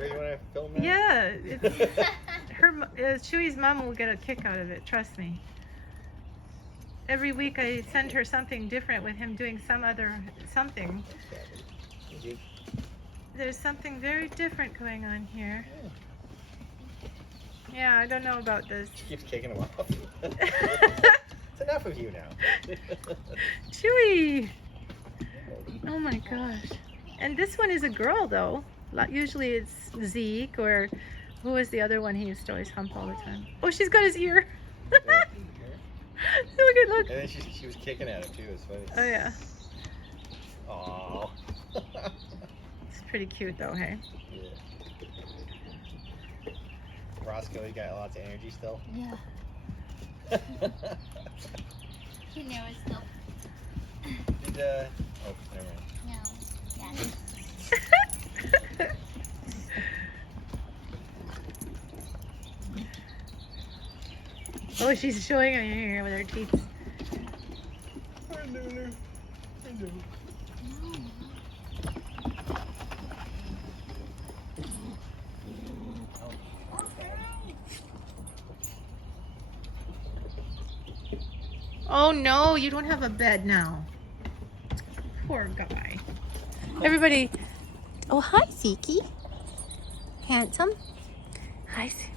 sure you want to film that? Yeah. Chewie's mom will get a kick out of it, trust me. Every week I send her something different with him doing something. There's something very different going on here. Yeah, I don't know about this. She keeps kicking him off. It's enough of you now. Chewie! Oh my gosh. And this one is a girl though. Usually it's Zeke, or who was the other one he used to always hump all the time? Oh, she's got his ear. Look. And then she was kicking at him too. It's funny. Oh yeah. Aww. It's pretty cute though, hey? Yeah. Roscoe, you got lots of energy still? Yeah. He knew it still. Oh, never mind. No. Yeah. Oh, she's showing him here with her teeth. Oh no, you don't have a bed now. Poor guy. Everybody. Oh, hi, Zeke. Handsome. Hi, Zeke.